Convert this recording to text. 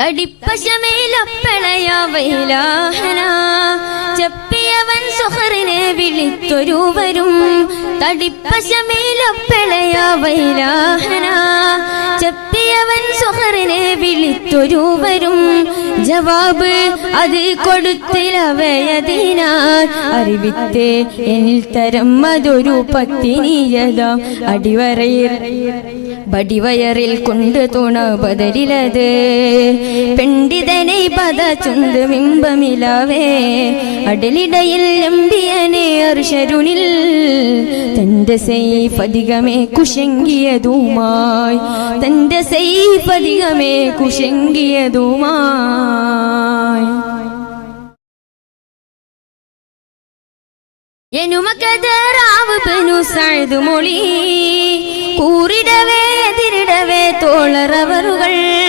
തടിപ്പശമേലൊപ്പളയാവൈലാഹന ചപ്പിയവൻ സുഹറിനെ വിളിത്തൊരുവരും തടിപ്പശമേലൊപ്പളയാവൈലാഹന ചപ്പിയവൻ സുഹറിനെ വിളിത്തൊരുവരും ജവാബ് അത് കൊടുത്തിലവയതിനാൽ അറിവിത്തെ എന്നിൽ തരം അതൊരു പത്തിനിയതാം ബടിവയറിൽ കൊണ്ട് തുണ ബദരിലത് പെണ്ടിതനെ പത ചുന്ത് ബിംബമിലാവേ അടലിടയിൽ എംബിയനെ അർശരുണിൽ തന്റെ സൈഫധികമേ കുശങ്കിയതുമായി തന്റെ സൈഫധികമേ കുശങ്കിയതുമായി എനുമകദറാവ് ബനു സഅദ് മൊളി കൂറിടവേ എതിരിടവേ തോളറവറുകൾ